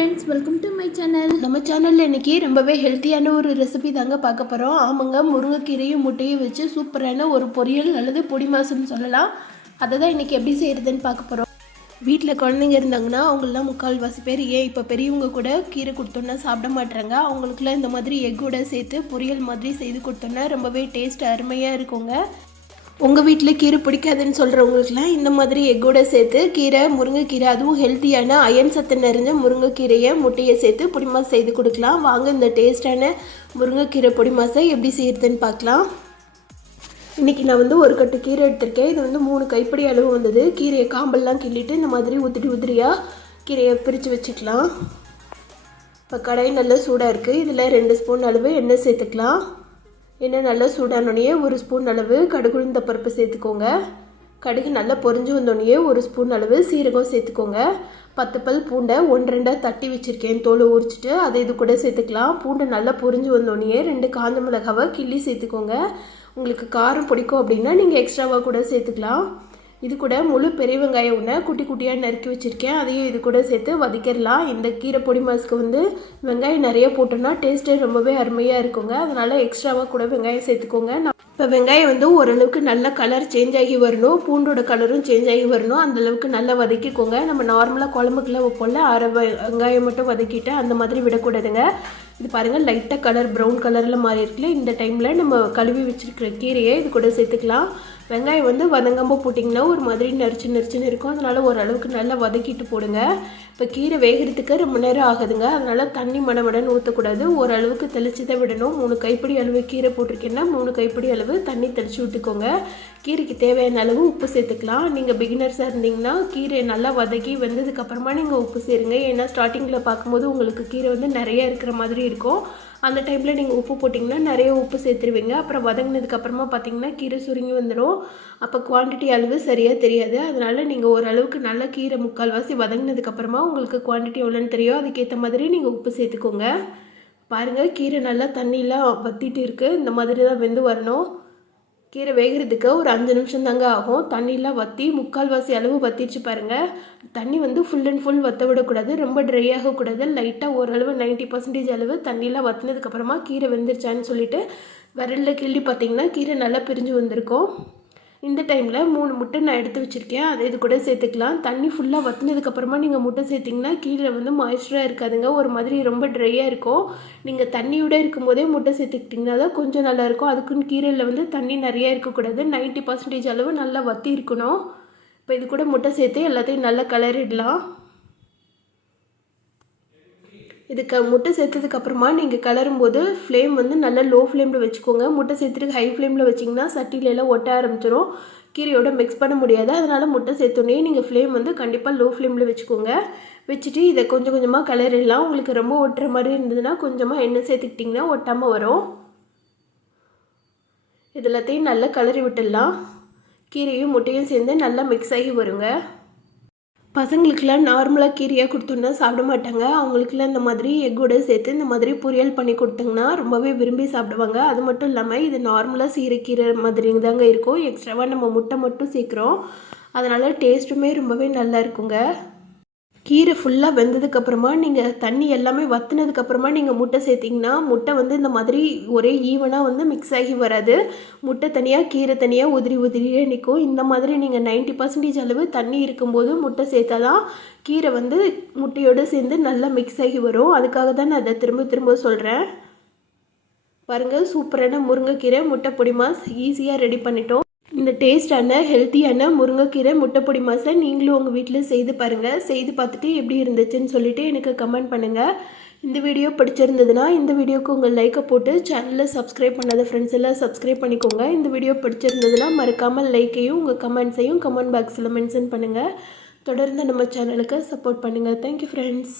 Friends, welcome to my channel. நம்ம சேனலில் இன்றைக்கி ரொம்பவே ஹெல்த்தியான ஒரு ரெசிபி தாங்க பார்க்க போகிறோம். ஆமாங்க, முருங்கைக்கீரையும் முட்டையும் வச்சு சூப்பரான ஒரு பொரியல் அல்லது பொடி மாசுன்னு சொல்லலாம். அதை தான் இன்றைக்கி எப்படி செய்கிறதுன்னு பார்க்க போகிறோம். வீட்டில் குழந்தைங்க இருந்தாங்கன்னா அவங்களெலாம் முக்கால்வாசி பேர், ஏன் இப்போ பெரியவங்க கூட கீரை கொடுத்தோன்னா சாப்பிட மாட்டுறாங்க. அவங்களுக்குலாம் இந்த மாதிரி எக்கோட சேர்த்து பொரியல் மாதிரி செய்து கொடுத்தோன்னா ரொம்பவே டேஸ்ட் அருமையாக இருக்குங்க. உங்கள் வீட்டில் கீரை பிடிக்காதுன்னு சொல்கிறவங்களுக்குலாம் இந்த மாதிரி எக்கோட சேர்த்து கீரை, முருங்கைக்கீரை, அதுவும் ஹெல்த்தியான அயன் சத்து நிறைஞ்ச முருங்கைக்கீரையை முட்டையை சேர்த்து பொடிமாஸ் செய்து கொடுக்கலாம். வாங்க இந்த டேஸ்டான முருங்கைக்கீரை பொடிமாஸை எப்படி செய்கிறதுன்னு பார்க்கலாம். இன்றைக்கி நான் ஒரு கட்டு கீரை எடுத்திருக்கேன். இது 3 கைப்பிடி அளவு வந்தது. கீரையை காம்பெல்லாம் கிள்ளிட்டு இந்த மாதிரி உதிரியாக கீரையை பிரித்து வச்சுக்கலாம். இப்போ கடாய் நல்லா சூடாக இருக்குது. இதில் 2 ஸ்பூன் அளவு எண்ணெய் சேர்த்துக்கலாம். எண்ணெய் நல்லா சூடானோடனே 1 ஸ்பூன் அளவு கடுகு உளுந்த பருப்பு சேர்த்துக்கோங்க. கடுகு நல்லா பொரிஞ்சு வந்தோடனே 1 ஸ்பூன் அளவு சீரகம் சேர்த்துக்கோங்க. 10 பல் பூண்டை 1-2 தட்டி வச்சுருக்கேன், தோலை உரிச்சிட்டு அதை இது கூட சேர்த்துக்கலாம். பூண்டை நல்லா பொரிஞ்சு வந்தோடனே 2 காஞ்ச மிளகாவை கிள்ளி சேர்த்துக்கோங்க. உங்களுக்கு காரம் பிடிக்கும் அப்படின்னா நீங்கள் எக்ஸ்ட்ராவாக கூட சேர்த்துக்கலாம். இது கூட முழு பெரிய வெங்காயம் ஒன்று குட்டி குட்டியாக நறுக்கி வச்சுருக்கேன், அதையும் இது கூட சேர்த்து வதக்கிடலாம். இந்த கீரை பொடி மாசுக்கு வெங்காயம் நிறைய போட்டோன்னா டேஸ்ட்டே ரொம்பவே அருமையாக இருக்குங்க. அதனால் எக்ஸ்ட்ராவாக கூட வெங்காயம் சேர்த்துக்கோங்க. இப்போ வெங்காயம் ஓரளவுக்கு நல்ல கலர் சேஞ்ச் ஆகி வரணும், பூண்டோட கலரும் சேஞ்ச் ஆகி வரணும். அந்தளவுக்கு நல்லா வதக்கிக்கோங்க. நம்ம நார்மலாக குழம்புக்குள்ள வைப்போம்ல, அரை வெங்காயம் மட்டும் வதக்கிட்டு அந்த மாதிரி விடக்கூடாதுங்க. இது பாருங்கள், லைட்டாக கலர் ப்ரௌன் கலரில் மாறி இருக்குல்ல. இந்த டைமில் நம்ம கழுவி வச்சுருக்கிற கீரையை இது கூட சேர்த்துக்கலாம். வெங்காயம் வதங்காமல் போட்டிங்கன்னா ஒரு மாதிரி நரிச்சுன்னு இருக்கும். அதனால் ஓரளவுக்கு நல்லா வதக்கிட்டு போடுங்க. இப்போ கீரை வேகிறதுக்கு ரொம்ப நேரம் ஆகுதுங்க. அதனால் தண்ணி மடமடன்னு ஊற்றக்கூடாது, ஓரளவுக்கு தெளித்து தான் விடணும். 3 கைப்பிடி அளவு கீரை போட்டிருக்கேன்னா 3 கைப்பிடி அளவு தண்ணி தெளித்து விட்டுக்கோங்க. கீரைக்கு தேவையான அளவு உப்பு சேர்த்துக்கலாம். நீங்கள் பிகினர்ஸாக இருந்தீங்கன்னா கீரை நல்லா வதக்கி வெந்ததுக்கப்புறமா நீங்கள் உப்பு சேருங்க. ஏன்னா ஸ்டார்டிங்கில் பார்க்கும்போது உங்களுக்கு கீரை நிறைய இருக்கிற மாதிரி இருக்கும். அந்த டைமில் நீங்கள் உப்பு போட்டிங்கன்னா நிறைய உப்பு சேர்த்துருவீங்க. அப்புறம் வதங்கினதுக்கப்புறமா பார்த்திங்கன்னா கீரை சுருங்கி வந்துடும். அப்போ குவான்டிட்டி அளவு சரியாக தெரியாது. அதனால் நீங்கள் ஓரளவுக்கு நல்லா கீரை முக்கால்வாசி வதங்கினதுக்கப்புறமா உங்களுக்கு குவான்டிட்டி எவ்வளோன்னு தெரியும், அதுக்கேற்ற மாதிரி நீங்கள் உப்பு சேர்த்துக்கோங்க. பாருங்கள், கீரை நல்லா தண்ணியெலாம் வற்றிட்டு இருக்குது. இந்த மாதிரி தான் வெந்து வரணும். கீரை வேகிறதுக்கு ஒரு 5 நிமிஷம் தாங்க ஆகும். தண்ணியெலாம் வற்றி முக்கால்வாசி அளவு வற்றிச்சு பாருங்கள். தண்ணி ஃபுல் அண்ட் ஃபுல் வற்ற விடக்கூடாது, ரொம்ப ட்ரை ஆகக்கூடாது. லைட்டாக ஓரளவு 90% அளவு தண்ணியெலாம் வற்றினதுக்கப்புறமா கீரை வெந்துருச்சான்னு சொல்லிவிட்டு விரலில் கிள்ளி பார்த்திங்கன்னா கீரை நல்லா பிரிஞ்சு வந்திருக்கும். இந்த டைமில் 3 முட்டை நான் எடுத்து வச்சுருக்கேன், அதை இது கூட சேர்த்துக்கலாம். தண்ணி ஃபுல்லாக வற்றினதுக்கப்புறமா நீங்கள் முட்டை சேர்த்திங்கன்னா கீரை மாய்ஸ்சராக இருக்காதுங்க, ஒரு மாதிரி ரொம்ப ட்ரையாக இருக்கும். நீங்கள் தண்ணியோடு இருக்கும்போதே முட்டை சேர்த்துக்கிட்டிங்கன்னா தான் கொஞ்சம் நல்லாயிருக்கும். அதுக்குன்னு கீரையில் தண்ணி நிறையா இருக்கக்கூடாது, 90% அளவு நல்லா வற்றி இருக்கணும். இப்போ இது கூட முட்டை சேர்த்து எல்லாத்தையும் நல்லா கிளறிடலாம். இதுக்கு முட்டை சேர்த்ததுக்கப்புறமா நீங்கள் கிளறும்போது ஃப்ளேம் நல்லா லோ ஃப்ளேமில் வச்சுக்கோங்க. முட்டை சேர்த்துட்டு ஹை ஃப்ளேமில் வச்சிங்கன்னா சட்டிலெல்லாம் ஒட்ட ஆரம்பிச்சிடும், கீரையோட மிக்ஸ் பண்ண முடியாது. அதனால் முட்டை சேர்த்தோன்னே நீங்கள் ஃப்ளேம் கண்டிப்பாக லோ ஃப்ளேமில் வச்சுக்கோங்க. வச்சுட்டு இதை கொஞ்சம் கொஞ்சமாக கிளறிடலாம். உங்களுக்கு ரொம்ப ஒட்டுற மாதிரி இருந்ததுன்னா கொஞ்சமாக எண்ணெய் சேர்த்துக்கிட்டிங்கன்னா ஒட்டாமல் வரும். இது எல்லாத்தையும் நல்லா கிளறி விட்டுடலாம். கீரையும் முட்டையும் சேர்ந்து நல்லா மிக்ஸ் ஆகி வருங்க. பசங்களுக்கெல்லாம் நார்மலாக கீரையாக கொடுத்தோன்னா சாப்பிட மாட்டாங்க. அவங்களுக்குலாம் இந்த மாதிரி எக்கோடு சேர்த்து இந்த மாதிரி பொரியல் பண்ணி கொடுத்தீங்கன்னா ரொம்பவே விரும்பி சாப்பிடுவாங்க. அது மட்டும் இல்லாமல் இது நார்மலாக சீரைக்கீரை மாதிரி தாங்க இருக்கும். எக்ஸ்ட்ராவாக நம்ம முட்டை மட்டும் சேர்க்குறோம், அதனால் டேஸ்ட்டுமே ரொம்பவே நல்லா இருக்குங்க. கீரை ஃபுல்லாக வெந்ததுக்கப்புறமா நீங்கள் தண்ணி எல்லாமே வற்றினதுக்கப்புறமா நீங்கள் முட்டை சேர்த்திங்கன்னா முட்டை இந்த மாதிரி ஒரே ஈவனாக மிக்ஸ் ஆகி வராது. முட்டை தனியாக கீரை தனியாக உதிரியே நிற்கும். இந்த மாதிரி நீங்கள் 90% அளவு தண்ணி இருக்கும்போது முட்டை சேர்த்தா தான் கீரை முட்டையோடு சேர்ந்து நல்லா மிக்ஸ் ஆகி வரும். அதுக்காக தான் நான் அதை திரும்ப சொல்கிறேன். பாருங்கள், சூப்பரான முருங்கைக்கீரை முட்டை பொடி மாஸ் ஈஸியாக ரெடி பண்ணிட்டோம். இந்த டேஸ்டான ஹெல்த்தியான முருங்கைக்கீரை முட்டை பொடி மாஸை நீங்களும் உங்கள் வீட்டில் செய்து பாருங்கள். செய்து பார்த்துட்டு எப்படி இருந்துச்சுன்னு சொல்லிவிட்டு எனக்கு கமெண்ட் பண்ணுங்கள். இந்த வீடியோ பிடிச்சிருந்ததுன்னா இந்த வீடியோக்கு உங்கள் லைக்கை போட்டு சேனலில் சப்ஸ்கிரைப் பண்ணாத ஃப்ரெண்ட்ஸ் எல்லாம் சப்ஸ்கிரைப் பண்ணிக்கோங்க. இந்த வீடியோ பிடிச்சிருந்ததுன்னா மறக்காமல் லைக்கையும் உங்கள் கமெண்ட்ஸையும் கமெண்ட் பாக்ஸில் மென்ஷன் பண்ணுங்கள். தொடர்ந்து நம்ம சேனலுக்கு சப்போர்ட் பண்ணுங்கள். Thank you friends.